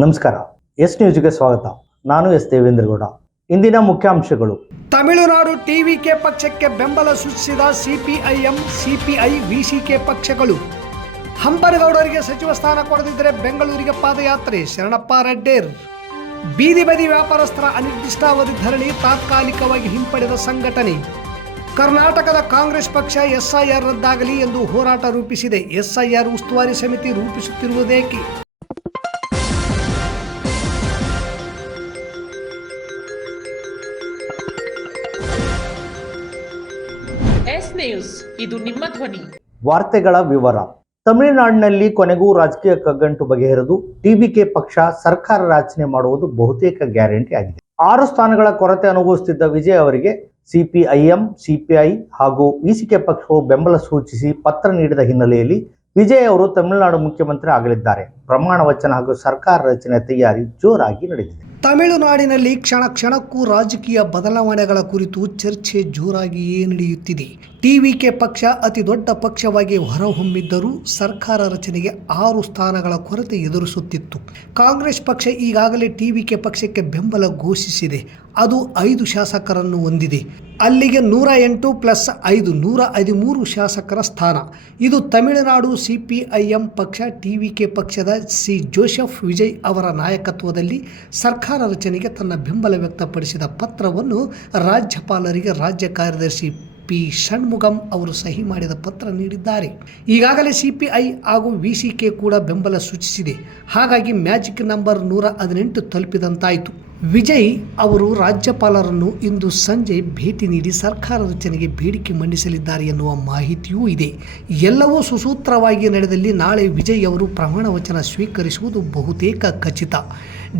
ನಮಸ್ಕಾರ. ಎಸ್ ನ್ಯೂಸ್ಗೆ ಸ್ವಾಗತ. ನಾನು ಎಸ್ ದೇವೇಂದ್ರಗೌಡ. ಇಂದಿನ ಮುಖ್ಯಾಂಶಗಳು. ತಮಿಳುನಾಡು ಟಿವಿಕೆ ಪಕ್ಷಕ್ಕೆ ಬೆಂಬಲ ಸೂಚಿಸಿದ ಸಿಪಿಐಎಂ, ಸಿಪಿಐ, ವಿಸಿಕೆ ಪಕ್ಷಗಳು. ಹಂಪನಗೌಡರಿಗೆ ಸಚಿವ ಸ್ಥಾನ ಕೊಡದಿದ್ದರೆ ಬೆಂಗಳೂರಿಗೆ ಪಾದಯಾತ್ರೆ, ಶರಣಪ್ಪ ರೆಡ್ಡೇರ್. ಬೀದಿ ಬದಿ ವ್ಯಾಪಾರಸ್ಥರ ಅನಿರ್ದಿಷ್ಟಾವಧಿ ಧರಣಿ ತಾತ್ಕಾಲಿಕವಾಗಿ ಹಿಂಪಡೆದ ಸಂಘಟನೆ. ಕರ್ನಾಟಕದ ಕಾಂಗ್ರೆಸ್ ಪಕ್ಷ ಎಸ್ಐಆರ್ ರದ್ದಾಗಲಿ ಎಂದು ಹೋರಾಟ ರೂಪಿಸಿದೆ. ಎಸ್ಐಆರ್ ಉಸ್ತುವಾರಿ ಸಮಿತಿ ರೂಪಿಸುತ್ತಿರುವುದೇಕೆ? ಎಸ್ ನ್ಯೂಸ್, ಇದು ನಿಮ್ಮ ಧ್ವನಿ. ವಾರ್ತೆಗಳ ವಿವರ. ತಮಿಳುನಾಡಿನಲ್ಲಿ ಕೊನೆಗೂ ರಾಜಕೀಯ ಕಗ್ಗಂಟು ಬಗೆಹರಿದು ಟಿವಿಕೆ ಪಕ್ಷ ಸರ್ಕಾರ ರಚನೆ ಮಾಡುವುದು ಬಹುತೇಕ ಗ್ಯಾರಂಟಿ ಆಗಿದೆ. 6 ಸ್ಥಾನಗಳ ಕೊರತೆ ಅನುಭವಿಸುತ್ತಿದ್ದ ವಿಜಯ್ ಅವರಿಗೆ ಸಿಪಿಐಎಂ, ಸಿಪಿಐ ಹಾಗೂ ವಿಸಿಕೆ ಪಕ್ಷಗಳು ಬೆಂಬಲ ಸೂಚಿಸಿ ಪತ್ರ ನೀಡಿದ ಹಿನ್ನೆಲೆಯಲ್ಲಿ ವಿಜಯ್ ಅವರು ತಮಿಳುನಾಡು ಮುಖ್ಯಮಂತ್ರಿ ಆಗಲಿದ್ದಾರೆ. ಪ್ರಮಾಣ ವಚನ ಹಾಗೂ ಸರ್ಕಾರ ರಚನೆ ತಯಾರಿ ಜೋರಾಗಿ ನಡೆದಿದೆ. ತಮಿಳುನಾಡಿನಲ್ಲಿ ಕ್ಷಣ ಕ್ಷಣಕ್ಕೂ ರಾಜಕೀಯ ಬದಲಾವಣೆಗಳ ಕುರಿತು ಚರ್ಚೆ ಜೋರಾಗಿಯೇ ನಡೆಯುತ್ತಿದೆ. ಟಿವಿಕೆ ಪಕ್ಷ ಅತಿ ದೊಡ್ಡ ಪಕ್ಷವಾಗಿ ಹೊರಹೊಮ್ಮಿದ್ದರೂ ಸರ್ಕಾರ ರಚನೆಗೆ 6 ಸ್ಥಾನಗಳ ಕೊರತೆ ಎದುರಿಸುತ್ತಿತ್ತು. ಕಾಂಗ್ರೆಸ್ ಪಕ್ಷ ಈಗಾಗಲೇ ಟಿವಿಕೆ ಪಕ್ಷಕ್ಕೆ ಬೆಂಬಲ ಘೋಷಿಸಿದೆ. ಅದು 5 ಶಾಸಕರನ್ನು ಹೊಂದಿದೆ. ಅಲ್ಲಿಗೆ 108 + 5 113 ಶಾಸಕರ ಸ್ಥಾನ. ಇದು ತಮಿಳುನಾಡು ಸಿಪಿಐಎಂ ಪಕ್ಷ ಟಿವಿಕೆ ಪಕ್ಷದ ಸಿ ಜೋಸೆಫ್ ವಿಜಯ್ ಅವರ ನಾಯಕತ್ವದಲ್ಲಿ ಸರ್ಕಾರ ರಚನೆಗೆ ತನ್ನ ಬೆಂಬಲ ವ್ಯಕ್ತಪಡಿಸಿದ ಪತ್ರವನ್ನು ರಾಜ್ಯಪಾಲರಿಗೆ ರಾಜ್ಯ ಕಾರ್ಯದರ್ಶಿ ಪಿ ಷಣ್ಮುಗಂ ಅವರು ಸಹಿ ಮಾಡಿದ ಪತ್ರ ನೀಡಿದ್ದಾರೆ. ಈಗಾಗಲೇ ಸಿಪಿಐ ಹಾಗೂ ವಿಸಿಕೆ ಕೂಡ ಬೆಂಬಲ ಸೂಚಿಸಿದೆ. ಹಾಗಾಗಿ ಮ್ಯಾಜಿಕ್ ನಂಬರ್ 118 ತಲುಪಿದಂತಾಯಿತು. ವಿಜಯ್ ಅವರು ರಾಜ್ಯಪಾಲರನ್ನು ಇಂದು ಸಂಜೆ ಭೇಟಿ ನೀಡಿ ಸರ್ಕಾರ ರಚನೆಗೆ ಬೇಡಿಕೆ ಮಂಡಿಸಲಿದ್ದಾರೆ ಎನ್ನುವ ಮಾಹಿತಿಯೂ ಇದೆ. ಎಲ್ಲವೂ ಸುಸೂತ್ರವಾಗಿ ನಡೆದಲ್ಲಿ ನಾಳೆ ವಿಜಯ್ ಅವರು ಪ್ರಮಾಣ ವಚನ ಸ್ವೀಕರಿಸುವುದು ಬಹುತೇಕ ಖಚಿತ.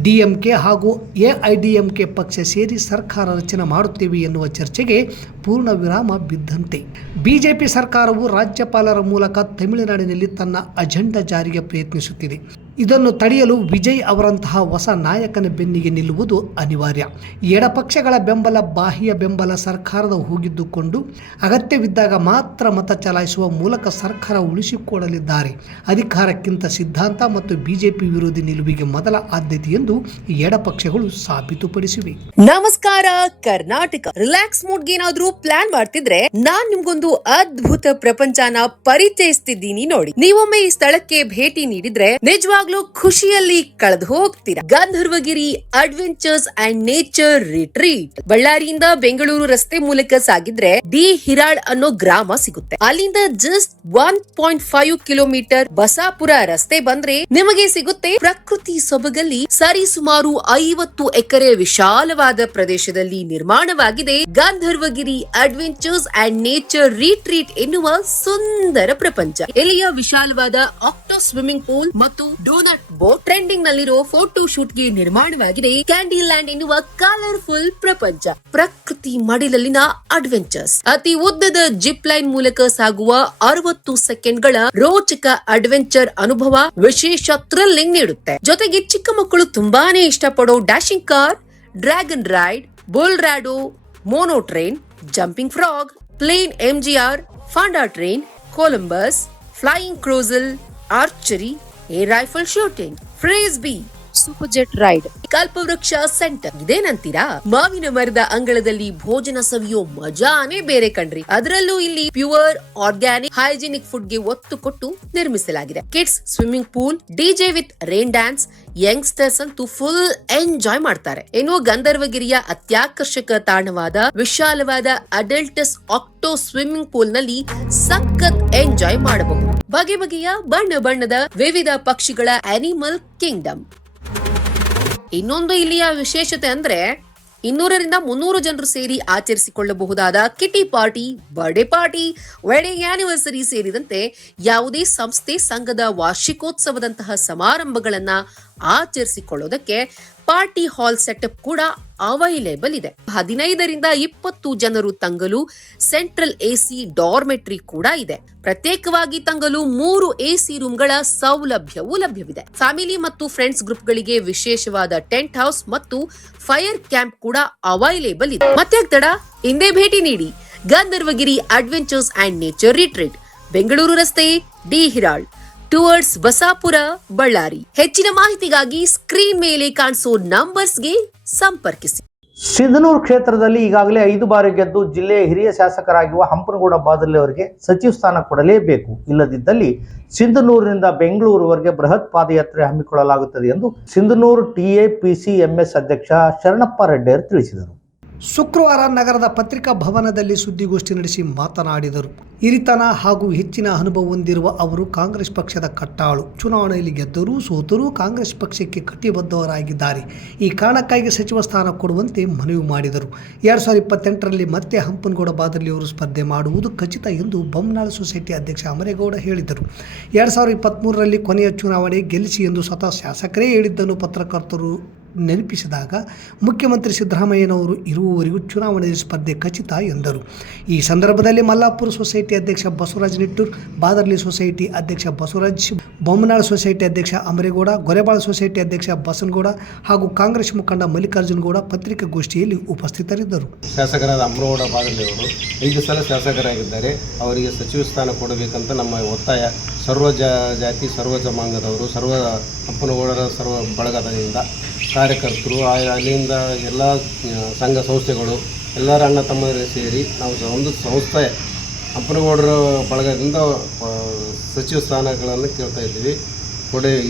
ಡಿಎಂಕೆ ಹಾಗೂ ಎಐಡಿಎಂಕೆ ಪಕ್ಷ ಸೇರಿ ಸರ್ಕಾರ ರಚನೆ ಮಾಡುತ್ತೇವೆ ಎನ್ನುವ ಚರ್ಚೆಗೆ ಪೂರ್ಣ ವಿರಾಮ ಬಿದ್ದಂತೆ. ಬಿಜೆಪಿ ಸರ್ಕಾರವು ರಾಜ್ಯಪಾಲರ ಮೂಲಕ ತಮಿಳುನಾಡಿನಲ್ಲಿ ತನ್ನ ಅಜೆಂಡಾ ಜಾರಿಗೆ ಪ್ರಯತ್ನಿಸುತ್ತಿದೆ. ಇದನ್ನು ತಡೆಯಲು ವಿಜಯ್ ಅವರಂತಹ ಹೊಸ ನಾಯಕನ ಬೆನ್ನಿಗೆ ನಿಲ್ಲುವುದು ಅನಿವಾರ್ಯ. ಎಡಪಕ್ಷಗಳ ಬೆಂಬಲ, ಬಾಹ್ಯ ಬೆಂಬಲ ಸರ್ಕಾರದ ಹೋಗಿದ್ದುಕೊಂಡು ಅಗತ್ಯವಿದ್ದಾಗ ಮಾತ್ರ ಮತ ಚಲಾಯಿಸುವ ಮೂಲಕ ಸರ್ಕಾರ ಉಳಿಸಿಕೊಳ್ಳಲಿದ್ದಾರೆ. ಅಧಿಕಾರಕ್ಕಿಂತ ಸಿದ್ಧಾಂತ ಮತ್ತು ಬಿಜೆಪಿ ವಿರೋಧಿ ನಿಲುವಿಗೆ ಮೊದಲ ಆದ್ಯತೆ ಎಂದು ಎಡಪಕ್ಷಗಳು ಸಾಬೀತುಪಡಿಸಿವೆ. ನಮಸ್ಕಾರ ಕರ್ನಾಟಕ. ರಿಲ್ಯಾಕ್ಸ್ ಮೂಡ್ಗೆ ಏನಾದ್ರೂ ಪ್ಲಾನ್ ಮಾಡ್ತಿದ್ರೆ ನಾನ್ ನಿಮ್ಗೊಂದು ಅದ್ಭುತ ಪ್ರಪಂಚನ ಪರಿಚಯಿಸ್ತಿದ್ದೀನಿ ನೋಡಿ. ನೀವೊಮ್ಮೆ ಈ ಸ್ಥಳಕ್ಕೆ ಭೇಟಿ ನೀಡಿದ್ರೆ ನಿಜವಾಗ್ಲೂ ಖುಷಿಯಲ್ಲಿ ಕಳೆದು ಹೋಗ್ತೀರಾ. Gandharvagiri adventures and nature retreat. ಬಳ್ಳಾರಿಯಿಂದ ಬೆಂಗಳೂರು ರಸ್ತೆ ಮೂಲಕ ಸಾಗಿದ್ರೆ ಡಿ ಹಿರಾಳ್ ಅನ್ನೋ ಗ್ರಾಮ ಸಿಗುತ್ತೆ. ಅಲ್ಲಿಂದ ಜಸ್ಟ್ 1.5 ಕಿಲೋಮೀಟರ್ ಬಸಾಪುರ ರಸ್ತೆ ಬಂದ್ರೆ ನಿಮಗೆ ಸಿಗುತ್ತೆ ಪ್ರಕೃತಿ ಸೊಬಗಲ್ಲಿ ಸರಿಸುಮಾರು 50 ಎಕರೆ ವಿಶಾಲವಾದ ಪ್ರದೇಶದಲ್ಲಿ ನಿರ್ಮಾಣವಾಗಿದೆ Gandharvagiri adventures and nature retreat ಎನ್ನುವ ಸುಂದರ ಪ್ರಪಂಚ. ಇಲ್ಲಿಯ ವಿಶಾಲವಾದ ಆಕ್ಟೋ ಸ್ವಿಮ್ಮಿಂಗ್ ಪೂಲ್ ಮತ್ತು ಡೋನಟ್ ಬೋಟ್, ಟ್ರೆಂಡಿಂಗ್ ನಲ್ಲಿರೋ ಫೋಟೋ ಶೂಟ್ ಗೆ ನಿರ್ಮಾಣವಾಗಿದೆ ಕ್ಯಾಂಡಿ ಲ್ಯಾಂಡ್ ಎನ್ನುವ ಕಲರ್ಫುಲ್ ಪ್ರಪಂಚ. ಪ್ರಕೃತಿ ಮಡಿಲಲ್ಲಿನ ಅಡ್ವೆಂಚರ್ಸ್, ಅತಿ ಉದ್ದದ ಜಿಪ್ ಲೈನ್ ಮೂಲಕ ಸಾಗುವ 60 ಸೆಕೆಂಡ್ಗಳ ರೋಚಕ ಅಡ್ವೆಂಚರ್ ಅನುಭವ ವಿಶೇಷ ಥ್ರಿಲ್ಲಿಂಗ್ ನೀಡುತ್ತೆ. ಜೊತೆಗೆ ಚಿಕ್ಕ ಮಕ್ಕಳು ತುಂಬಾನೇ ಇಷ್ಟಪಡೋ dashing car, dragon ride, bull rodeo, mono train, jumping frog, plane MGR, panda train, Columbus, flying carousel, archery, air rifle shooting, frisbee, super jet ride, Kalpavriksha centre. ಇದೇನಂತೀರಾ? ಮಾವಿನ ಮರದ ಅಂಗಳದಲ್ಲಿ ಭೋಜನ ಸವಿಯೋ ಮಜಾನೇ ಬೇರೆ ಕಣ್ರಿ. ಅದರಲ್ಲೂ ಇಲ್ಲಿ ಪ್ಯೂರ್ ಆರ್ಗ್ಯಾನಿಕ್ ಹೈಜಿನಿಕ್ ಫುಡ್ ಗೆ ಒತ್ತು ಕೊಟ್ಟು ನಿರ್ಮಿಸಲಾಗಿದೆ. Kids swimming pool, DJ with rain dance, youngsters ಅಂತೂ ಫುಲ್ ಎಂಜಾಯ್ ಮಾಡ್ತಾರೆ. ಇನ್ನು ಗಂಧರ್ವಗಿರಿಯ ಅತ್ಯಾಕರ್ಷಕ ತಾಣವಾದ ವಿಶಾಲವಾದ ಅಡಲ್ಟಸ್ ಆಕ್ಟೋ ಸ್ವಿಮ್ಮಿಂಗ್ ಪೂಲ್ ನಲ್ಲಿ ಸಖತ್ ಎಂಜಾಯ್ ಮಾಡಬಹುದು. ಬಗೆ ಬಗೆಯ ಬಣ್ಣ ಬಣ್ಣದ ವಿವಿಧ ಪಕ್ಷಿಗಳ ಅನಿಮಲ್ ಕಿಂಗ್ಡಮ್. ಇನ್ನೊಂದು ಇಲ್ಲಿಯ ವಿಶೇಷತೆ ಅಂದ್ರೆ 200ರಿಂದ 300 ಜನರು ಸೇರಿ ಆಚರಿಸಿಕೊಳ್ಳಬಹುದಾದ kitty party, birthday party, wedding anniversary ಸೇರಿದಂತೆ ಯಾವುದೇ ಸಂಸ್ಥೆ, ಸಂಘದ ವಾರ್ಷಿಕೋತ್ಸವದಂತಹ ಸಮಾರಂಭಗಳನ್ನ ಆಚರಿಸಿಕೊಳ್ಳೋದಕ್ಕೆ ಪಾರ್ಟಿ ಹಾಲ್ ಸೆಟಪ್ ಕೂಡ ಅವೈಲೇಬಲ್ ಇದೆ. 15ರಿಂದ 20 ಜನರು ತಂಗಲು ಸೆಂಟ್ರಲ್ AC ಡಾರ್ಮೆಟ್ರಿ ಕೂಡ ಇದೆ. ಪ್ರತ್ಯೇಕವಾಗಿ ತಂಗಲು 3 AC ರೂಮ್ಗಳ ಸೌಲಭ್ಯವೂ ಲಭ್ಯವಿದೆ. ಫ್ಯಾಮಿಲಿ ಮತ್ತು ಫ್ರೆಂಡ್ಸ್ ಗ್ರೂಪ್ ಗಳಿಗೆ ವಿಶೇಷವಾದ ಟೆಂಟ್ ಹೌಸ್ ಮತ್ತು ಫೈರ್ ಕ್ಯಾಂಪ್ ಕೂಡ ಅವೈಲೇಬಲ್ ಇದೆ. ಮತ್ತೆ ತಡ, ಹಿಂದೆ ಭೇಟಿ ನೀಡಿ Gandharvagiri adventures and nature retreat, Bengaluru ರಸ್ತೆ, ಡಿ ಹಿರಾಳ್. ಟುವರ್ಡ್ಸ್ ಬಸಾಪುರ, ಬಳ್ಳಾರಿ. ಹೆಚ್ಚಿನ ಮಾಹಿತಿಗಾಗಿ ಸ್ಕ್ರೀನ್ ಮೇಲೆ ಕಾಣಿಸೋ ನಂಬರ್ಸ್ಗೆ ಸಂಪರ್ಕಿಸಿ. ಸಿಂಧನೂರು ಕ್ಷೇತ್ರದಲ್ಲಿ ಈಗಾಗಲೇ 5 ಬಾರಿ ಗೆದ್ದು ಜಿಲ್ಲೆಯ ಹಿರಿಯ ಶಾಸಕರಾಗಿರುವ ಹಂಪನಗೌಡ ಬಾದಳ್ಳಿ ಅವರಿಗೆ ಸಚಿವ ಸ್ಥಾನ ಕೊಡಲೇಬೇಕು. ಇಲ್ಲದಿದ್ದಲ್ಲಿ ಸಿಂಧನೂರಿನಿಂದ ಬೆಂಗಳೂರುವರೆಗೆ ಬೃಹತ್ ಪಾದಯಾತ್ರೆ ಹಮ್ಮಿಕೊಳ್ಳಲಾಗುತ್ತದೆ ಎಂದು ಸಿಂಧನೂರು TAPCMS ಅಧ್ಯಕ್ಷ ಶರಣಪ್ಪ ರೆಡ್ಡಿಯರ್ ತಿಳಿಸಿದರು. ಶುಕ್ರವಾರ ನಗರದ ಪತ್ರಿಕಾ ಭವನದಲ್ಲಿ ಸುದ್ದಿಗೋಷ್ಠಿ ನಡೆಸಿ ಮಾತನಾಡಿದರು. ಹಿರಿತನ ಹಾಗೂ ಹೆಚ್ಚಿನ ಅನುಭವ ಹೊಂದಿರುವ ಅವರು ಕಾಂಗ್ರೆಸ್ ಪಕ್ಷದ ಕಟ್ಟಾಳು. ಚುನಾವಣೆಯಲ್ಲಿ ಗೆದ್ದರೂ ಸೋತರೂ ಕಾಂಗ್ರೆಸ್ ಪಕ್ಷಕ್ಕೆ ಕಟಿಬದ್ಧವರಾಗಿದ್ದಾರೆ. ಈ ಕಾರಣಕ್ಕಾಗಿ ಸಚಿವ ಸ್ಥಾನ ಕೊಡುವಂತೆ ಮನವಿ ಮಾಡಿದರು. 2028ರಲ್ಲಿ ಮತ್ತೆ ಹಂಪನಗೌಡ ಬಾದಳ್ಳಿ ಅವರು ಸ್ಪರ್ಧೆ ಮಾಡುವುದು ಖಚಿತ ಎಂದು ಬೊಮ್ಮನಾಳ್ ಸೊಸೈಟಿ ಅಧ್ಯಕ್ಷ ಅಮರೇಗೌಡ ಹೇಳಿದರು. 2023ರಲ್ಲಿ ಕೊನೆಯ ಚುನಾವಣೆ ಗೆಲ್ಲಿಸಿ ಎಂದು ಸ್ವತಃ ಶಾಸಕರೇ ಹೇಳಿದ್ದನ್ನು ಪತ್ರಕರ್ತರು ನೆನಪಿಸಿದಾಗ ಮುಖ್ಯಮಂತ್ರಿ ಸಿದ್ದರಾಮಯ್ಯನವರು ಇರುವವರೆಗೂ ಚುನಾವಣೆಯಲ್ಲಿ ಸ್ಪರ್ಧೆ ಖಚಿತ ಎಂದರು. ಈ ಸಂದರ್ಭದಲ್ಲಿ ಮಲ್ಲಾಪುರ ಸೊಸೈಟಿ ಅಧ್ಯಕ್ಷ ಬಸವರಾಜ್ ನಿಟ್ಟೂರ್, ಬಾದರ್ಲಿ ಸೊಸೈಟಿ ಅಧ್ಯಕ್ಷ ಬಸವರಾಜ್, ಬೊಮ್ಮನಾಳ್ ಸೊಸೈಟಿ ಅಧ್ಯಕ್ಷ ಅಮರೇಗೌಡ, ಗೊರೆಬಾಳ್ ಸೊಸೈಟಿ ಅಧ್ಯಕ್ಷ ಬಸನಗೌಡ ಹಾಗೂ ಕಾಂಗ್ರೆಸ್ ಮುಖಂಡ ಮಲ್ಲಿಕಾರ್ಜುನ್ ಗೌಡ ಪತ್ರಿಕಾಗೋಷ್ಠಿಯಲ್ಲಿ ಉಪಸ್ಥಿತರಿದ್ದರು. ಶಾಸಕರಾದ ಅಮರೇಗೌಡ ಬಾದಳ್ಳಿ ಅವರು 5 ಸಲ ಶಾಸಕರಾಗಿದ್ದಾರೆ. ಅವರಿಗೆ ಸಚಿವ ಸ್ಥಾನ ಕೊಡಬೇಕಂತ ನಮ್ಮ ಒತ್ತಾಯ. ಸರ್ವ ಜಾತಿ ಸರ್ವ ಜಮಾಂಗದವರು, ಸರ್ವ ಹಂಪನಗೌಡರ ಸರ್ವ ಬಳಗದಿಂದ ಕಾರ್ಯಕರ್ತರು, ಅಲ್ಲಿಂದ ಎಲ್ಲ ಸಂಘ ಸಂಸ್ಥೆಗಳು, ಎಲ್ಲರ ಅಣ್ಣ ತಮ್ಮರು ಸೇರಿ ನಾವು ಒಂದು ಸಂಸ್ಥೆ ಹಂಪನಗೌಡರ ಬಳಗದಿಂದ ಸಚಿವ ಸ್ಥಾನಗಳನ್ನು ಕೇಳ್ತಾ ಇದ್ದೀವಿ.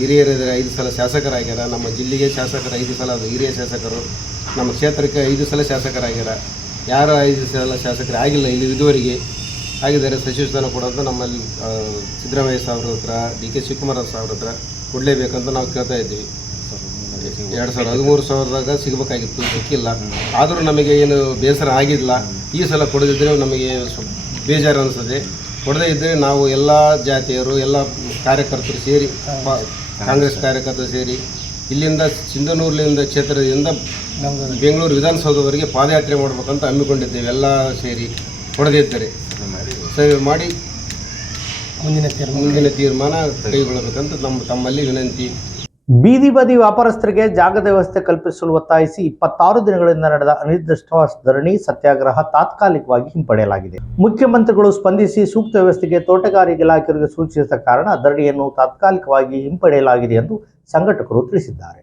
ಹಿರಿಯರಿದ್ದಾರೆ, 5 ಸಲ ಶಾಸಕರಾಗ್ಯಾರ. ನಮ್ಮ ಜಿಲ್ಲೆಗೆ ಶಾಸಕರು 5 ಸಲ, ಅದು ಹಿರಿಯ ಶಾಸಕರು. ನಮ್ಮ ಕ್ಷೇತ್ರಕ್ಕೆ 5 ಸಲ ಶಾಸಕರಾಗ್ಯಾರ. ಯಾರು 5 ಸಲ ಶಾಸಕರು ಆಗಿಲ್ಲ ಇಲ್ಲಿ ಇದುವರೆಗೆ ಆಗಿದ್ದಾರೆ. ಸಚಿವ ಸ್ಥಾನ ಕೊಡೋಂತ ನಮ್ಮಲ್ಲಿ ಸಿದ್ದರಾಮಯ್ಯ ಸಾವ್ರ ಹತ್ರ, DK ಶಿವಕುಮಾರ್ ಸಾವ್ರ ಹತ್ರ ಕೊಡಲೇಬೇಕಂತ ನಾವು ಕೇಳ್ತಾ ಇದ್ದೀವಿ. 2013 ಸಿಗಬೇಕಾಗಿತ್ತು, ಸಿಕ್ಕಿಲ್ಲ. ಆದರೂ ನಮಗೆ ಏನು ಬೇಸರ ಆಗಿಲ್ಲ. ಈ ಸಲ ಕೊಡದಿದ್ದರೆ ನಮಗೆ ಬೇಜಾರು ಅನಿಸ್ತದೆ. ಕೊಡದೇ ಇದ್ದರೆ ನಾವು ಎಲ್ಲ ಜಾತಿಯರು, ಎಲ್ಲ ಕಾರ್ಯಕರ್ತರು ಸೇರಿ, ಕಾಂಗ್ರೆಸ್ ಕಾರ್ಯಕರ್ತರು ಸೇರಿ ಇಲ್ಲಿಂದ ಸಿಂಧನೂರಿನಿಂದ ಕ್ಷೇತ್ರದಿಂದ ಬೆಂಗಳೂರು ವಿಧಾನಸೌಧವರೆಗೆ ಪಾದಯಾತ್ರೆ ಮಾಡಬೇಕಂತ ಹಮ್ಮಿಕೊಂಡಿದ್ದೇವೆ. ಎಲ್ಲ ಸೇರಿ ಕೊಡದೇ ಇದ್ದರೆ ಸೇವೆ ಮಾಡಿ ಮುಂದಿನ ತೀರ್ಮಾನ ಕೈಗೊಳ್ಳಬೇಕಂತ ತಮ್ಮಲ್ಲಿ ವಿನಂತಿ. ಬೀದಿ ಬದಿ ವ್ಯಾಪಾರಸ್ಥರಿಗೆ ಜಾಗದ ವ್ಯವಸ್ಥೆ ಕಲ್ಪಿಸಲು ಒತ್ತಾಯಿಸಿ 26 ದಿನಗಳಿಂದ ನಡೆದ ಅನಿರ್ದಿಷ್ಟಾವಧಿ ಧರಣಿ ಸತ್ಯಾಗ್ರಹ ತಾತ್ಕಾಲಿಕವಾಗಿ ಹಿಂಪಡೆಯಲಾಗಿದೆ. ಮುಖ್ಯಮಂತ್ರಿಗಳು ಸ್ಪಂದಿಸಿ ಸೂಕ್ತ ವ್ಯವಸ್ಥೆಗೆ ತೋಟಗಾರಿಕೆ ಇಲಾಖೆಯವರಿಗೆ ಸೂಚಿಸಿದ ಕಾರಣ ಧರಣಿಯನ್ನು ತಾತ್ಕಾಲಿಕವಾಗಿ ಹಿಂಪಡೆಯಲಾಗಿದೆ ಎಂದು ಸಂಘಟಕರು ತಿಳಿಸಿದ್ದಾರೆ.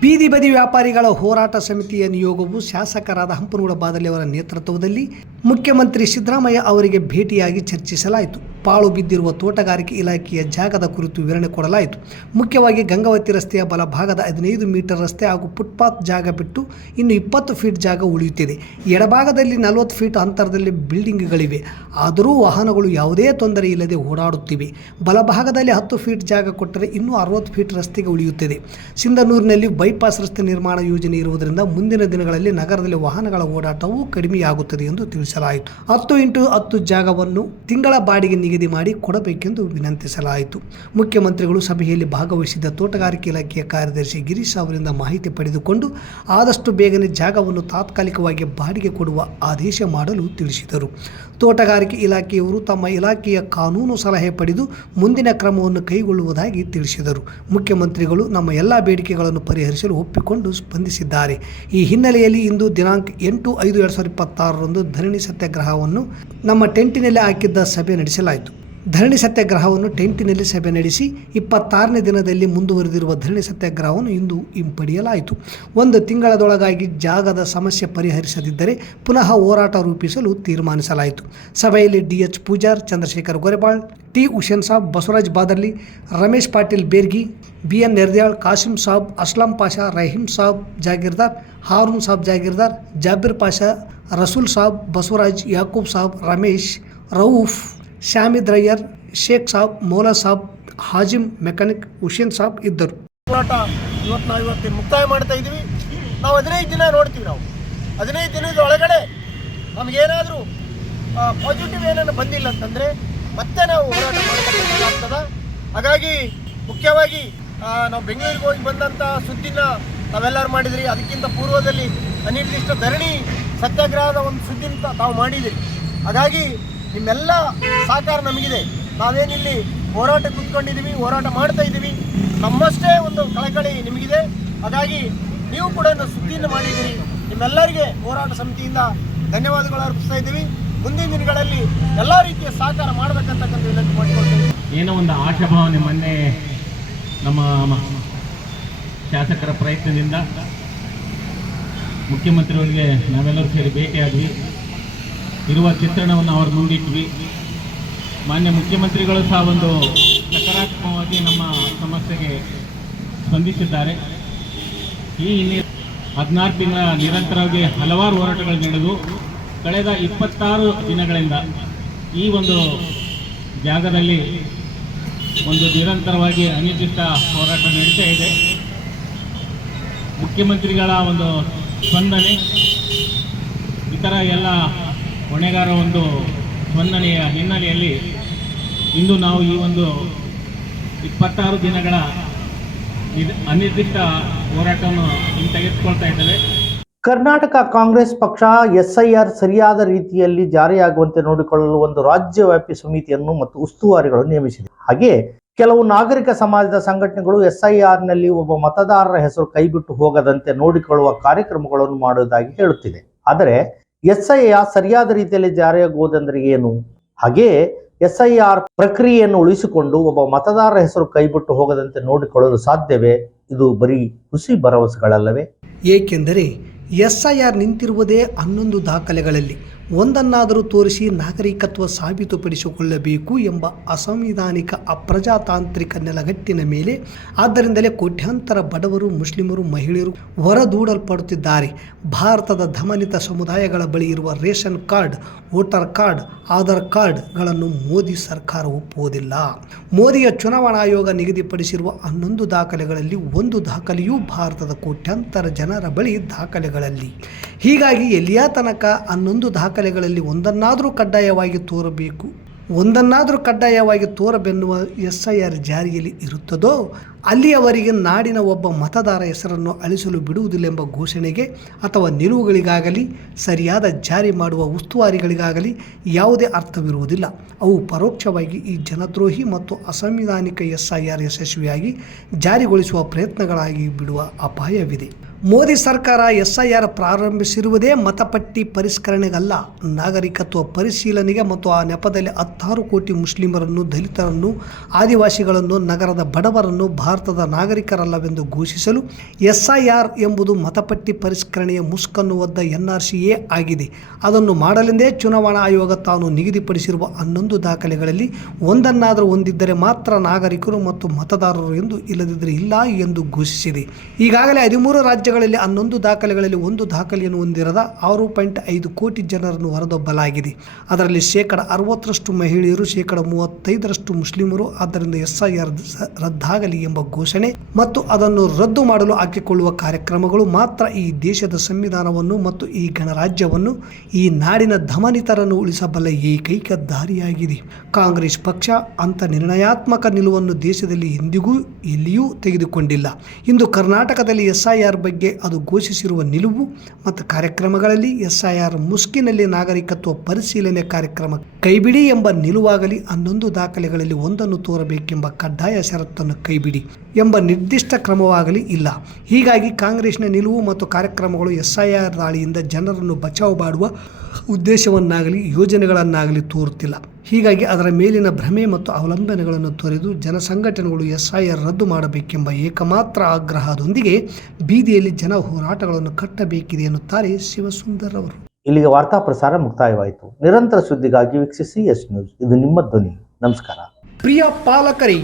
ಬೀದಿ ಬದಿ ವ್ಯಾಪಾರಿಗಳ ಹೋರಾಟ ಸಮಿತಿಯ ನಿಯೋಗವು ಶಾಸಕರಾದ ಹಂಪನಗೌಡ ಬಾದಳ್ಳಿ ಅವರ ನೇತೃತ್ವದಲ್ಲಿ ಮುಖ್ಯಮಂತ್ರಿ ಸಿದ್ದರಾಮಯ್ಯ ಅವರಿಗೆ ಭೇಟಿಯಾಗಿ ಚರ್ಚಿಸಲಾಯಿತು. ಪಾಳು ಬಿದ್ದಿರುವ ತೋಟಗಾರಿಕೆ ಇಲಾಖೆಯ ಜಾಗದ ಕುರಿತು ವಿವರಣೆ ಕೊಡಲಾಯಿತು. ಮುಖ್ಯವಾಗಿ ಗಂಗಾವತಿ ರಸ್ತೆಯ ಬಲಭಾಗದ 15 ಮೀಟರ್ ರಸ್ತೆ ಹಾಗೂ ಫುಟ್ಪಾತ್ ಜಾಗ ಬಿಟ್ಟು ಇನ್ನು 20 ಫೀಟ್ ಜಾಗ ಉಳಿಯುತ್ತಿದೆ. ಎಡಭಾಗದಲ್ಲಿ 40 ಫೀಟ್ ಅಂತರದಲ್ಲಿ ಬಿಲ್ಡಿಂಗ್ಗಳಿವೆ. ಆದರೂ ವಾಹನಗಳು ಯಾವುದೇ ತೊಂದರೆ ಇಲ್ಲದೆ ಓಡಾಡುತ್ತಿವೆ. ಬಲಭಾಗದಲ್ಲಿ 10 ಫೀಟ್ ಜಾಗ ಕೊಟ್ಟರೆ ಇನ್ನೂ 60 ಫೀಟ್ ರಸ್ತೆಗೆ ಉಳಿಯುತ್ತದೆ. ಸಿಂಧನೂರಿನಲ್ಲಿ ಬೈಪಾಸ್ ರಸ್ತೆ ನಿರ್ಮಾಣ ಯೋಜನೆ ಇರುವುದರಿಂದ ಮುಂದಿನ ದಿನಗಳಲ್ಲಿ ನಗರದಲ್ಲಿ ವಾಹನಗಳ ಓಡಾಟವೂ ಕಡಿಮೆಯಾಗುತ್ತದೆ ಎಂದು ತಿಳಿಸಲಾಯಿತು. 10x10 ಜಾಗವನ್ನು ತಿಂಗಳ ಬಾಡಿಗೆ ನಿಗದಿ ಮಾಡಿ ಕೊಡಬೇಕೆಂದು ವಿನಂತಿಸಲಾಯಿತು. ಮುಖ್ಯಮಂತ್ರಿಗಳು ಸಭೆಯಲ್ಲಿ ಭಾಗವಹಿಸಿದ್ದ ತೋಟಗಾರಿಕೆ ಇಲಾಖೆಯ ಕಾರ್ಯದರ್ಶಿ ಗಿರೀಶ್ ಅವರಿಂದ ಮಾಹಿತಿ ಪಡೆದುಕೊಂಡು ಆದಷ್ಟು ಬೇಗನೆ ಜಾಗವನ್ನು ತಾತ್ಕಾಲಿಕವಾಗಿ ಬಾಡಿಗೆ ಕೊಡುವ ಆದೇಶ ಮಾಡಲು ತಿಳಿಸಿದರು. ತೋಟಗಾರಿಕೆ ಇಲಾಖೆಯವರು ತಮ್ಮ ಇಲಾಖೆಯ ಕಾನೂನು ಸಲಹೆ ಪಡೆದು ಮುಂದಿನ ಕ್ರಮವನ್ನು ಕೈಗೊಳ್ಳುವುದಾಗಿ ತಿಳಿಸಿದರು. ಮುಖ್ಯಮಂತ್ರಿಗಳು ನಮ್ಮ ಎಲ್ಲ ಬೇಡಿಕೆಗಳನ್ನು ಪರಿಹರಿಸಲು ಒಪ್ಪಿಕೊಂಡು ಸ್ಪಂದಿಸಿದ್ದಾರೆ. ಈ ಹಿನ್ನೆಲೆಯಲ್ಲಿ ಇಂದು ದಿನಾಂಕ 8/5/2026ರಂದು ಧರಣಿ ಸತ್ಯಾಗ್ರಹವನ್ನು ನಮ್ಮ ಟೆಂಟಿನಲ್ಲಿ ಹಾಕಿದ್ದ ಸಭೆ ನಡೆಸಲಾಯಿತು. ಧರಣಿ ಸತ್ಯಾಗ್ರಹವನ್ನು ಟೆಂಟಿನಲ್ಲಿ ಸಭೆ ನಡೆಸಿ 26ನೇ ದಿನದಲ್ಲಿ ಮುಂದುವರೆದಿರುವ ಧರಣಿ ಸತ್ಯಾಗ್ರಹವನ್ನು ಇಂದು ಹಿಂಪಡೆಯಲಾಯಿತು. 1 ತಿಂಗಳದೊಳಗಾಗಿ ಜಾಗದ ಸಮಸ್ಯೆ ಪರಿಹರಿಸದಿದ್ದರೆ ಪುನಃ ಹೋರಾಟ ರೂಪಿಸಲು ತೀರ್ಮಾನಿಸಲಾಯಿತು. ಸಭೆಯಲ್ಲಿ DH Pujar, Chandrashekhar Gorebal, T Hussain Sab, Basavaraj Badarli, Ramesh Patil Bergi, BN Nerdyal, Kasim Sab, Aslam Pasha, Rahim Sab Jagirdar, Haroon Sab Jagirdar, Jabir Pasha, Rasool Sab, Basavaraj, Yakub Sab, Ramesh, Rauf, Shamid Rayyar, Sheikh Sab, Maula Sab, Hajim mechanic, Hussain Sab ಇದ್ದರು. ಹೋರಾಟ ಇವತ್ತು ಮುಕ್ತಾಯ ಮಾಡ್ತಾ ಇದ್ದೀವಿ. ನಾವು 15 ದಿನ ನೋಡ್ತೀವಿ. ನಾವು 15 ದಿನದ ಒಳಗಡೆ ನಮಗೇನಾದರೂ ಪಾಸಿಟಿವ್ ಏನೇನು ಬಂದಿಲ್ಲ ಅಂತಂದರೆ ಮತ್ತೆ ನಾವು ಹೋರಾಟ ಮಾಡಬೇಕಾಗ್ತದೆ. ಹಾಗಾಗಿ ಮುಖ್ಯವಾಗಿ ನಾವು ಬೆಂಗಳೂರಿಗೆ ಹೋಗಿ ಬಂದಂಥ ಸುದ್ದಿನ ನಾವೆಲ್ಲರೂ ಮಾಡಿದ್ರಿ. ಅದಕ್ಕಿಂತ ಪೂರ್ವದಲ್ಲಿ ಅನಿರ್ದಿಷ್ಟ ಧರಣಿ ಸತ್ಯಾಗ್ರಹದ ಒಂದು ಸುದ್ದಿನ ತಾವು ಮಾಡಿದಿರಿ. ಹಾಗಾಗಿ ನಿಮ್ಮೆಲ್ಲ ಸಹಕಾರ ನಮಗಿದೆ. ನಾವೇನಿಲ್ಲಿ ಹೋರಾಟ ಕೂತ್ಕೊಂಡಿದ್ದೀವಿ, ಹೋರಾಟ ಮಾಡ್ತಾ ಇದ್ದೀವಿ. ನಮ್ಮಷ್ಟೇ ಒಂದು ಕಳಕಳಿ ನಿಮಗಿದೆ. ಹಾಗಾಗಿ ನೀವು ಕೂಡ ಸುದ್ದಿಯನ್ನು ಮಾಡಿದ್ದೀರಿ. ನಿಮ್ಮೆಲ್ಲರಿಗೆ ಹೋರಾಟ ಸಮಿತಿಯಿಂದ ಧನ್ಯವಾದಗಳು ಅರ್ಪಿಸ್ತಾ ಇದ್ದೀವಿ. ಮುಂದಿನ ದಿನಗಳಲ್ಲಿ ಎಲ್ಲ ರೀತಿಯ ಸಹಕಾರ ಮಾಡಬೇಕಂತಕ್ಕಂಥ ವಿನಂತಿ ಮಾಡಿಕೊಳ್ತೇವೆ. ಏನೋ ಒಂದು ಆಶಾಭಾವನೆ ಮೊನ್ನೆ ನಮ್ಮ ಶಾಸಕರ ಪ್ರಯತ್ನದಿಂದ ಮುಖ್ಯಮಂತ್ರಿಗಳಿಗೆ ನಾವೆಲ್ಲರೂ ಸೇರಿ ಭೇಟಿಯಾದ್ವಿ, ಇರುವ ಚಿತ್ರಣವನ್ನು ಅವ್ರ ಮುಂದಿಟ್ವಿ. ಮಾನ್ಯ ಮುಖ್ಯಮಂತ್ರಿಗಳು ಸಹ ಒಂದು ಸಕಾರಾತ್ಮಕವಾಗಿ ನಮ್ಮ ಸಮಸ್ಯೆಗೆ ಸ್ಪಂದಿಸಿದ್ದಾರೆ. ಈ ಹಿನ್ನೆಲೆ 16 ತಿಂಗಳ ನಿರಂತರವಾಗಿ ಹಲವಾರು ಹೋರಾಟಗಳು ನಡೆದು ಕಳೆದ 26 ದಿನಗಳಿಂದ ಈ ಒಂದು ಜಾಗದಲ್ಲಿ ಒಂದು ನಿರಂತರವಾಗಿ ಅನಿರ್ದಿಷ್ಟ ಹೋರಾಟ ನಡೀತಾ ಇದೆ. ಮುಖ್ಯಮಂತ್ರಿಗಳ ಒಂದು ಸ್ಪಂದನೆ, ಇತರ ಎಲ್ಲ ಹೊಣೆಗಾರ ಒಂದು ಸ್ಪಂದನೆಯ ಹಿನ್ನೆಲೆಯಲ್ಲಿ ಇಂದು ನಾವು ಈ ಒಂದು 26 ದಿನಗಳ ಅನಿರ್ದಿಷ್ಟ ಹೋರಾಟವನ್ನು ತೆಗೆದುಕೊಳ್ತಾ ಇದ್ದೇವೆ. ಕರ್ನಾಟಕ ಕಾಂಗ್ರೆಸ್ ಪಕ್ಷ ಎಸ್ಐಆರ್ ಸರಿಯಾದ ರೀತಿಯಲ್ಲಿ ಜಾರಿಯಾಗುವಂತೆ ನೋಡಿಕೊಳ್ಳಲು ಒಂದು ರಾಜ್ಯವ್ಯಾಪಿ ಸಮಿತಿಯನ್ನು ಮತ್ತು ಉಸ್ತುವಾರಿಗಳನ್ನು ನೇಮಿಸಿದೆ. ಹಾಗೆ ಕೆಲವು ನಾಗರಿಕ ಸಮಾಜದ ಸಂಘಟನೆಗಳು ಎಸ್ಐಆರ್ನಲ್ಲಿ ಒಬ್ಬ ಮತದಾರರ ಹೆಸರು ಕೈಬಿಟ್ಟು ಹೋಗದಂತೆ ನೋಡಿಕೊಳ್ಳುವ ಕಾರ್ಯಕ್ರಮಗಳನ್ನು ಮಾಡುವುದಾಗಿ ಹೇಳುತ್ತಿದೆ. ಆದರೆ ಎಸ್ಐಆರ್ ಸರಿಯಾದ ರೀತಿಯಲ್ಲಿ ಜಾರಿಯಾಗುವುದೆಂದರೆ ಏನು? ಹಾಗೆಯೇ ಎಸ್ಐಆರ್ ಪ್ರಕ್ರಿಯೆಯನ್ನು ಉಳಿಸಿಕೊಂಡು ಒಬ್ಬ ಮತದಾರರ ಹೆಸರು ಕೈಬಿಟ್ಟು ಹೋಗದಂತೆ ನೋಡಿಕೊಳ್ಳಲು ಸಾಧ್ಯವೇ? ಇದು ಬರೀ ಹುಸಿ ಭರವಸೆಗಳಲ್ಲವೇ? ಏಕೆಂದರೆ ಎಸ್ಐಆರ್ ನಿಂತಿರುವುದೇ 11 ದಾಖಲೆಗಳಲ್ಲಿ ಒಂದನ್ನಾದರೂ ತೋರಿಸಿ ನಾಗರಿಕತ್ವ ಸಾಬೀತುಪಡಿಸಿಕೊಳ್ಳಬೇಕು ಎಂಬ ಅಸಂವಿಧಾನಿಕ ಅಪ್ರಜಾತಾಂತ್ರಿಕ ನೆಲಗಟ್ಟಿನ ಮೇಲೆ. ಆದ್ದರಿಂದಲೇ ಕೋಟ್ಯಾಂತರ ಬಡವರು, ಮುಸ್ಲಿಮರು, ಮಹಿಳೆಯರು ಹೊರದೂಡಲ್ಪಡುತ್ತಿದ್ದಾರೆ. ಭಾರತದ ದಮನಿತ ಸಮುದಾಯಗಳ ಬಳಿ ಇರುವ ration card, voter card, Aadhaar ಕಾರ್ಡ್ಗಳನ್ನು ಮೋದಿ ಸರ್ಕಾರ ಒಪ್ಪುವುದಿಲ್ಲ. ಮೋದಿಯ ಚುನಾವಣಾ ಆಯೋಗ ನಿಗದಿಪಡಿಸಿರುವ 11 ದಾಖಲೆಗಳಲ್ಲಿ ಒಂದು ದಾಖಲೆಯೂ ಭಾರತದ ಕೋಟ್ಯಾಂತರ ಜನರ ಬಳಿ ದಾಖಲೆಗಳಲ್ಲಿ. ಹೀಗಾಗಿ ಎಲ್ಲಿಯ ತನಕ 11 ದಾಖಲೆಗಳಲ್ಲಿ ಒಂದನ್ನಾದರೂ ಕಡ್ಡಾಯವಾಗಿ ತೋರಬೆನ್ನುವ ಎಸ್ಐಆರ್ ಜಾರಿಯಲ್ಲಿ ಇರುತ್ತದೋ ಅಲ್ಲಿಯವರೆಗೆ ನಾಡಿನ ಒಬ್ಬ ಮತದಾರ ಹೆಸರನ್ನು ಅಳಿಸಲು ಬಿಡುವುದಿಲ್ಲ ಎಂಬ ಘೋಷಣೆಗೆ ಅಥವಾ ನಿಲುವುಗಳಿಗಾಗಲಿ ಸರಿಯಾದ ಜಾರಿ ಮಾಡುವ ಉಸ್ತುವಾರಿಗಳಿಗಾಗಲಿ ಯಾವುದೇ ಅರ್ಥವಿರುವುದಿಲ್ಲ. ಅವು ಪರೋಕ್ಷವಾಗಿ ಈ ಜನದ್ರೋಹಿ ಮತ್ತು ಅಸಂವಿಧಾನಿಕ ಎಸ್ಐಆರ್ ಯಶಸ್ವಿಯಾಗಿ ಜಾರಿಗೊಳಿಸುವ ಪ್ರಯತ್ನಗಳಾಗಿ ಬಿಡುವ ಅಪಾಯವಿದೆ. ಮೋದಿ ಸರ್ಕಾರ ಎಸ್ಐಆರ್ ಪ್ರಾರಂಭಿಸಿರುವುದೇ ಮತಪಟ್ಟಿ ಪರಿಷ್ಕರಣೆಗಲ್ಲ, ನಾಗರಿಕತ್ವ ಪರಿಶೀಲನೆಗೆ ಮತ್ತು ಆ ನೆಪದಲ್ಲಿ 16 ಕೋಟಿ ಮುಸ್ಲಿಮರನ್ನು, ದಲಿತರನ್ನು, ಆದಿವಾಸಿಗಳನ್ನು, ನಗರದ ಬಡವರನ್ನು ಭಾರತದ ನಾಗರಿಕರಲ್ಲವೆಂದು ಘೋಷಿಸಲು. ಎಸ್ಐಆರ್ ಎಂಬುದು ಮತಪಟ್ಟಿ ಪರಿಷ್ಕರಣೆಯ ಮುಸ್ಕನ್ನು ಒದ್ದ NRCA ಆಗಿದೆ. ಅದನ್ನು ಮಾಡಲೆಂದೇ ಚುನಾವಣಾ ಆಯೋಗ ತಾನು ನಿಗದಿಪಡಿಸಿರುವ 11 ದಾಖಲೆಗಳಲ್ಲಿ ಒಂದನ್ನಾದರೂ ಹೊಂದಿದ್ದರೆ ಮಾತ್ರ ನಾಗರಿಕರು ಮತ್ತು ಮತದಾರರು ಎಂದು, ಇಲ್ಲದಿದ್ದರೆ ಇಲ್ಲ ಎಂದು ಘೋಷಿಸಿದೆ. ಈಗಾಗಲೇ 13 ರಾಜ್ಯಗಳಲ್ಲಿ 11 ದಾಖಲೆಗಳಲ್ಲಿ ಒಂದು ದಾಖಲೆಯನ್ನು ಹೊಂದಿರದ 6.5 ಕೋಟಿ ಜನರನ್ನು ಹೊರದಬ್ಬಲಾಗಿದೆ. ಅದರಲ್ಲಿ 60% ಮಹಿಳೆಯರು, 35% ಮುಸ್ಲಿಮರು. ಆದ್ದರಿಂದ ಎಸ್ಐಆರ್ ರದ್ದಾಗಲಿ ಎಂಬ ಘೋಷಣೆ ಮತ್ತು ಅದನ್ನು ರದ್ದು ಮಾಡಲು ಹಾಕಿಕೊಳ್ಳುವ ಕಾರ್ಯಕ್ರಮಗಳು ಮಾತ್ರ ಈ ದೇಶದ ಸಂವಿಧಾನವನ್ನು ಮತ್ತು ಈ ಗಣರಾಜ್ಯವನ್ನು, ಈ ನಾಡಿನ ದಮನಿತರನ್ನು ಉಳಿಸಬಲ್ಲ ಏಕೈಕ ದಾರಿಯಾಗಿದೆ. ಕಾಂಗ್ರೆಸ್ ಪಕ್ಷ ಅಂಥ ನಿರ್ಣಯಾತ್ಮಕ ನಿಲುವನ್ನು ದೇಶದಲ್ಲಿ ಎಂದಿಗೂ ಎಲ್ಲಿಯೂ ತೆಗೆದುಕೊಂಡಿಲ್ಲ. ಇಂದು ಕರ್ನಾಟಕದಲ್ಲಿ ಎಸ್ಐಆರ್ ಬಗ್ಗೆ ಅದು ಘೋಷಿಸಿರುವ ನಿಲುವು ಮತ್ತು ಕಾರ್ಯಕ್ರಮಗಳಲ್ಲಿ ಎಸ್ಐಆರ್ ಮುಸ್ಕಿನಲ್ಲಿ ನಾಗರಿಕತ್ವ ಪರಿಶೀಲನೆ ಕಾರ್ಯಕ್ರಮ ಕೈಬಿಡಿ ಎಂಬ ನಿಲುವಾಗಲಿ, 11 ದಾಖಲೆಗಳಲ್ಲಿ ಒಂದನ್ನು ತೋರಬೇಕೆಂಬ ಕಡ್ಡಾಯ ಷರತ್ತನ್ನು ಕೈಬಿಡಿ ಎಂಬ ನಿರ್ದಿಷ್ಟ ಕ್ರಮವಾಗಲಿ ಇಲ್ಲ. ಹೀಗಾಗಿ ಕಾಂಗ್ರೆಸ್ನ ನಿಲುವು ಮತ್ತು ಕಾರ್ಯಕ್ರಮಗಳು ಎಸ್ಐಆರ್ ದಾಳಿಯಿಂದ ಜನರನ್ನು ಬಚಾವು ಮಾಡುವ ಉದ್ದೇಶವನ್ನಾಗಲಿ ಯೋಜನೆಗಳನ್ನಾಗಲಿ ತೋರುತ್ತಿಲ್ಲ. ಹೀಗಾಗಿ ಅದರ ಮೇಲಿನ ಭ್ರಮೆ ಮತ್ತು ಅವಲಂಬನೆಗಳನ್ನು ತೊರೆದು ಜನಸಂಘಟನೆಗಳು ಎಸ್ಐಆರ್ ರದ್ದು ಮಾಡಬೇಕೆಂಬ ಏಕಮಾತ್ರ ಆಗ್ರಹದೊಂದಿಗೆ ಬೀದಿಯಲ್ಲಿ ಜನ ಹೋರಾಟಗಳನ್ನು ಕಟ್ಟಬೇಕಿದೆ ಎನ್ನುತ್ತಾರೆ ಶಿವಸುಂದರ್ ಅವರು. ಇಲ್ಲಿಗೆ ವಾರ್ತಾ ಪ್ರಸಾರ ಮುಕ್ತಾಯವಾಯಿತು. ನಿರಂತರ ಸುದ್ದಿಗಾಗಿ ವೀಕ್ಷಿಸಿ ಎಸ್ ನ್ಯೂಸ್. ಇದು ನಿಮ್ಮ ಧ್ವನಿ. ನಮಸ್ಕಾರ. ಪ್ರಿಯ ಪಾಲಕರೇ,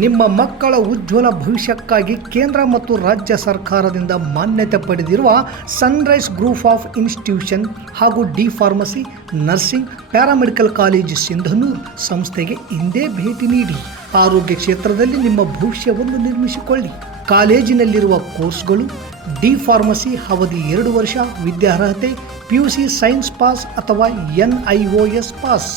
ನಿಮ್ಮ ಮಕ್ಕಳ ಉಜ್ವಲ ಭವಿಷ್ಯಕ್ಕಾಗಿ ಕೇಂದ್ರ ಮತ್ತು ರಾಜ್ಯ ಸರ್ಕಾರದಿಂದ ಮಾನ್ಯತೆ ಪಡೆದಿರುವ ಸನ್ರೈಸ್ ಗ್ರೂಪ್ ಆಫ್ ಇನ್ಸ್ಟಿಟ್ಯೂಷನ್ ಹಾಗೂ D pharmacy, nursing, paramedical college Sindhanur ಸಂಸ್ಥೆಗೆ ಹಿಂದೆ ಭೇಟಿ ನೀಡಿ ಆರೋಗ್ಯ ಕ್ಷೇತ್ರದಲ್ಲಿ ನಿಮ್ಮ ಭವಿಷ್ಯವನ್ನು ನಿರ್ಮಿಸಿಕೊಳ್ಳಿ. ಕಾಲೇಜಿನಲ್ಲಿರುವ ಕೋರ್ಸ್ಗಳು: ಡಿ ಫಾರ್ಮಸಿ ಅವಧಿ 2 ವರ್ಷ, ವಿದ್ಯಾರ್ಹತೆ PUC ಸೈನ್ಸ್ ಪಾಸ್ ಅಥವಾ NIOS ಪಾಸ್.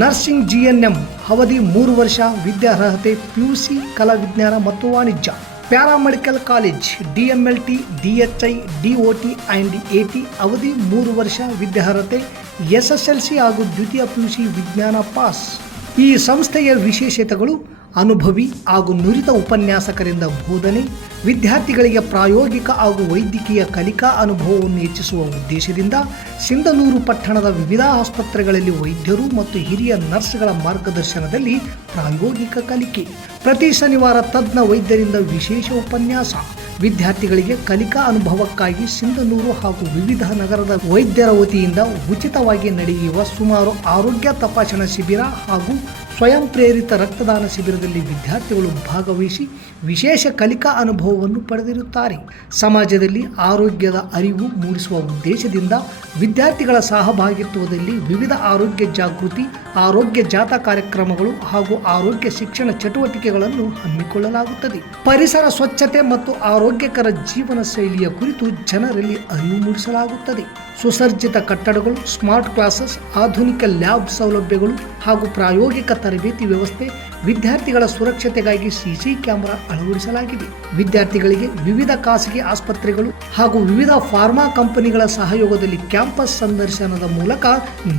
ನರ್ಸಿಂಗ್ GNM ಅವಧಿ 3 ವರ್ಷ, ವಿದ್ಯಾರ್ಹತೆ PUC ಕಲಾ ವಿಜ್ಞಾನ ಮತ್ತು ವಾಣಿಜ್ಯ. Paramedical college DMLT, DHI, DOT and AT ಅವಧಿ 3 ವರ್ಷ, ವಿದ್ಯಾರ್ಹತೆ SSLC ಹಾಗೂ ದ್ವಿತೀಯ PUC ವಿಜ್ಞಾನ ಪಾಸ್. ಈ ಸಂಸ್ಥೆಯ ವಿಶೇಷತೆಗಳು ಅನುಭವಿ ಹಾಗೂ ನುರಿತ ಉಪನ್ಯಾಸಕರಿಂದ ಬೋಧನೆ, ವಿದ್ಯಾರ್ಥಿಗಳಿಗೆ ಪ್ರಾಯೋಗಿಕ ಹಾಗೂ ವೈದ್ಯಕೀಯ ಕಲಿಕಾ ಅನುಭವವನ್ನು ಹೆಚ್ಚಿಸುವ ಉದ್ದೇಶದಿಂದ ಸಿಂಧನೂರು ಪಟ್ಟಣದ ವಿವಿಧ ಆಸ್ಪತ್ರೆಗಳಲ್ಲಿ ವೈದ್ಯರು ಮತ್ತು ಹಿರಿಯ ನರ್ಸ್ಗಳ ಮಾರ್ಗದರ್ಶನದಲ್ಲಿ ಪ್ರಾಯೋಗಿಕ ಕಲಿಕೆ, ಪ್ರತಿ ಶನಿವಾರ ತಜ್ಞ ವೈದ್ಯರಿಂದ ವಿಶೇಷ ಉಪನ್ಯಾಸ, ವಿದ್ಯಾರ್ಥಿಗಳಿಗೆ ಕಲಿಕಾ ಅನುಭವಕ್ಕಾಗಿ ಸಿಂಧನೂರು ಹಾಗೂ ವಿವಿಧ ನಗರದ ವೈದ್ಯರ ವತಿಯಿಂದ ಉಚಿತವಾಗಿ ನಡೆಯುವ ಸುಮಾರು ಆರೋಗ್ಯ ತಪಾಸಣಾ ಶಿಬಿರ ಹಾಗೂ ಸ್ವಯಂ ಪ್ರೇರಿತ ರಕ್ತದಾನ ಶಿಬಿರದಲ್ಲಿ ವಿದ್ಯಾರ್ಥಿಗಳು ಭಾಗವಹಿಸಿ ವಿಶೇಷ ಕಲಿಕಾ ಅನುಭವವನ್ನು ಪಡೆದಿರುತ್ತಾರೆ. ಸಮಾಜದಲ್ಲಿ ಆರೋಗ್ಯದ ಅರಿವು ಮೂಡಿಸುವ ಉದ್ದೇಶದಿಂದ ವಿದ್ಯಾರ್ಥಿಗಳ ಸಹಭಾಗಿತ್ವದಲ್ಲಿ ವಿವಿಧ ಆರೋಗ್ಯ ಜಾಗೃತಿ, ಆರೋಗ್ಯ ಜಾಥಾ ಕಾರ್ಯಕ್ರಮಗಳು ಹಾಗೂ ಆರೋಗ್ಯ ಶಿಕ್ಷಣ ಚಟುವಟಿಕೆಗಳನ್ನು ಹಮ್ಮಿಕೊಳ್ಳಲಾಗುತ್ತದೆ. ಪರಿಸರ ಸ್ವಚ್ಛತೆ ಮತ್ತು ಆರೋಗ್ಯಕರ ಜೀವನ ಶೈಲಿಯ ಕುರಿತು ಜನರಲ್ಲಿ ಅರಿವು ಮೂಡಿಸಲಾಗುತ್ತದೆ. ಸುಸಜ್ಜಿತ ಕಟ್ಟಡಗಳು, ಸ್ಮಾರ್ಟ್ ಕ್ಲಾಸಸ್, ಆಧುನಿಕ ಲ್ಯಾಬ್ ಸೌಲಭ್ಯಗಳು ಹಾಗೂ ಪ್ರಾಯೋಗಿಕ ತರಬೇತಿ ವ್ಯವಸ್ಥೆ, ವಿದ್ಯಾರ್ಥಿಗಳ ಸುರಕ್ಷತೆಗಾಗಿ ಸಿಸಿ ಕ್ಯಾಮೆರಾ ಅಳವಡಿಸಲಾಗಿದೆ. ವಿದ್ಯಾರ್ಥಿಗಳಿಗೆ ವಿವಿಧ ಖಾಸಗಿ ಆಸ್ಪತ್ರೆಗಳು ಹಾಗೂ ವಿವಿಧ ಫಾರ್ಮಾ ಕಂಪನಿಗಳ ಸಹಯೋಗದಲ್ಲಿ ಕ್ಯಾಂಪಸ್ ಸಂದರ್ಶನದ ಮೂಲಕ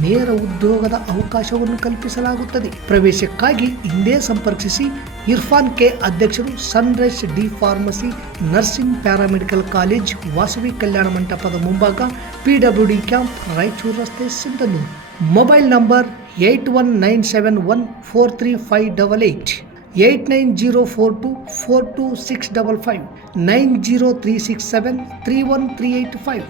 ನೇರ ಉದ್ಯೋಗದ ಅವಕಾಶವನ್ನು ಕಲ್ಪಿಸಲಾಗುತ್ತದೆ. ಪ್ರವೇಶಕ್ಕಾಗಿ ಹಿಂದೆ ಸಂಪರ್ಕಿಸಿ. ಇರ್ಫಾನ್ ಕೆ, ಅಧ್ಯಕ್ಷರು, Sunrise D pharmacy nursing paramedical college, Vasavi Kalyana ಮಂಟಪದ ಮುಂಭಾಗ, PWD ಕ್ಯಾಂಪ್, ರಾಯಚೂರು ರಸ್ತೆ, ಸಿಂಧನೂರು. Mobile number 8197143588, 8904242655, 903673135.